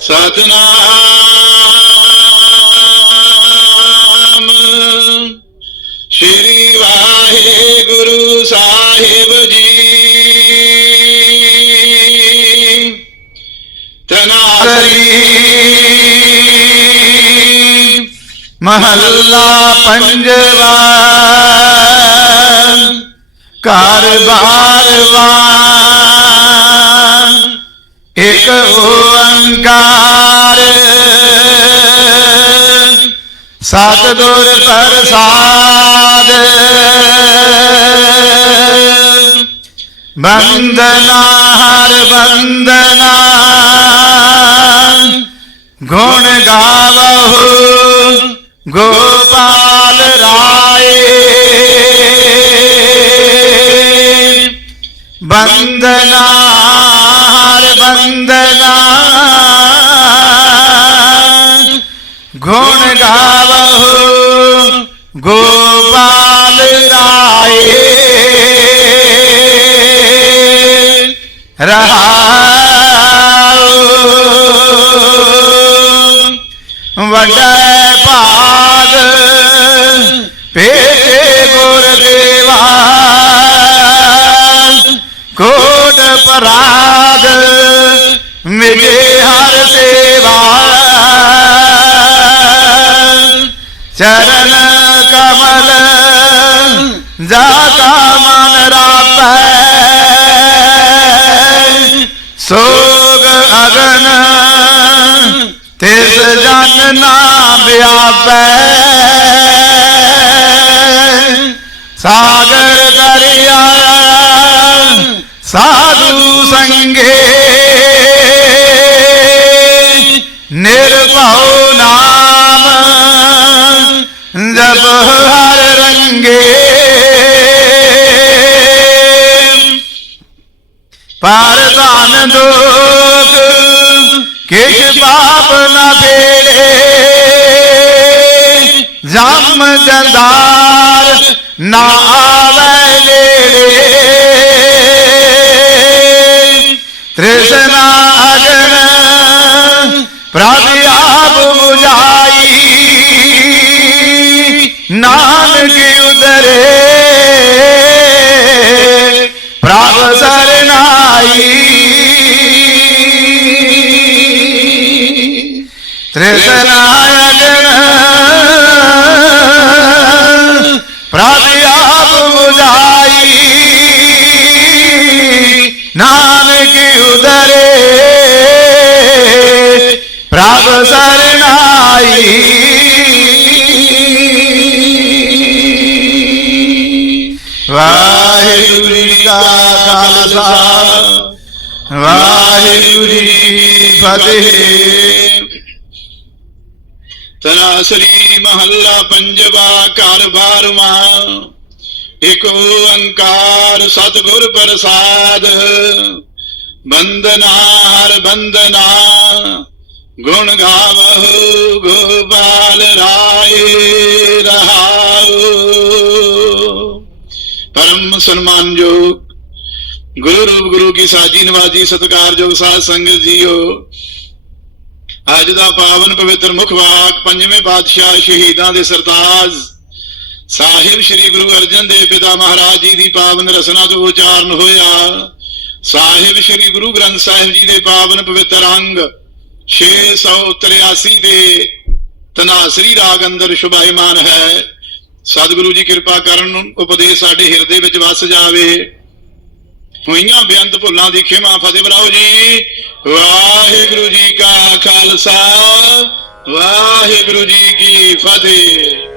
ਸਤਨਾਮ। ਸ਼੍ਰੀ ਵਾਹਿਗੁਰੂ ਸਾਹਿਬ ਜੀ। ਤਨਾਸਰੀ ਮਹੱਲਾ ਪੰਜਵਾ। ਘਰ ਬਾਰਵਾ। ਇੱਕ ਓੰਕਾਰ सतगुर प्रसाद। वंदना हर वंदना। गुण गावहु गोपाल राय। वंदना हर वंदना। गुण गा गोपाल राय। रहा वडा भाग पेटे गुरदेवा। कोट पराग। मिले हर सेवा चरण कमल जाता मन राप। सोग अगन तेज जन नाम व्याप। सागर दरिया, साधु संगे। निर्भव हर रंगे। पारदान दोष किश पाप न बेड़े जाम जंदार ना आवे लेड़े तृष्णा जान की उदरे। प्रभ सरनाई। त्रिशनायक ਖਾਲਸਾ ਵਾਹਿਗੁਰੂ ਜੀ ਕੀ ਫਤਿਹ ਤਨਾਸਰੀ ਮਹੱਲਾ ਪੰਜਵਾ ਘਰ ਬਾਰਵਾ ਇਕ ਓੰਕਾਰ ਸਤਿਗੁਰ ਪ੍ਰਸਾਦ ਬੰਦਨਾ ਹਰ ਬੰਦਨਾ ਗੁਣ ਗਾਵਹੁ ਗੋਪਾਲ ਰਾਏ ਰਹਾਉ ਪਰਮ ਸਨਮਾਨਯੋਗ ਗੁਰੂ ਰੂਪ ਗੁਰੂ ਕੀ ਸਾਜੀ ਨਵਾਜੀ ਸਤਿਕਾਰਯੋਗ ਸਾਧ ਸੰਗਤ ਜੀਓ। ਅੱਜ ਦਾ ਪਾਵਨ ਪਵਿੱਤਰ ਮੁਖ ਵਾਕ ਪੰਜਵੇਂ ਪਾਤਸ਼ਾਹ ਸ਼ਹੀਦਾਂ ਦੇ ਸਰਤਾਜ। ਸਾਹਿਬ ਸ੍ਰੀ ਗੁਰੂ ਅਰਜਨ ਦੇਵ ਪਿਤਾ ਮਹਾਰਾਜ ਜੀ ਦੀ ਪਾਵਨ ਰਸਨਾ ਤੋਂ ਉਚਾਰਨ ਹੋਇਆ। ਸਾਹਿਬ ਸ੍ਰੀ ਗੁਰੂ ਗ੍ਰੰਥ ਸਾਹਿਬ ਜੀ ਦੇ ਪਾਵਨ ਪਵਿੱਤਰ ਅੰਗ 683 ਦੇ ਤਨਾਸਰੀ ਰਾਗ ਅੰਦਰ ਸ਼ੁਭਾਇਮਾਨ ਹੈ। ਸਤਿਗੁਰੂ ਜੀ ਕਿਰਪਾ ਕਰਨ ਉਪਦੇਸ਼ ਸਾਡੇ ਹਿਰਦੇ ਵਿੱਚ ਵਸ ਜਾਵੇ। ਹੋਈਆਂ ਬੇਅੰਤ ਭੁੱਲਾਂ ਦੀ ਖਿਮਾ ਫਤਿਹ ਬਰਾਓ ਜੀ। ਵਾਹਿਗੁਰੂ ਜੀ ਕਾ ਖਾਲਸਾ, ਵਾਹਿਗੁਰੂ ਜੀ ਕੀ ਫਤਿਹ।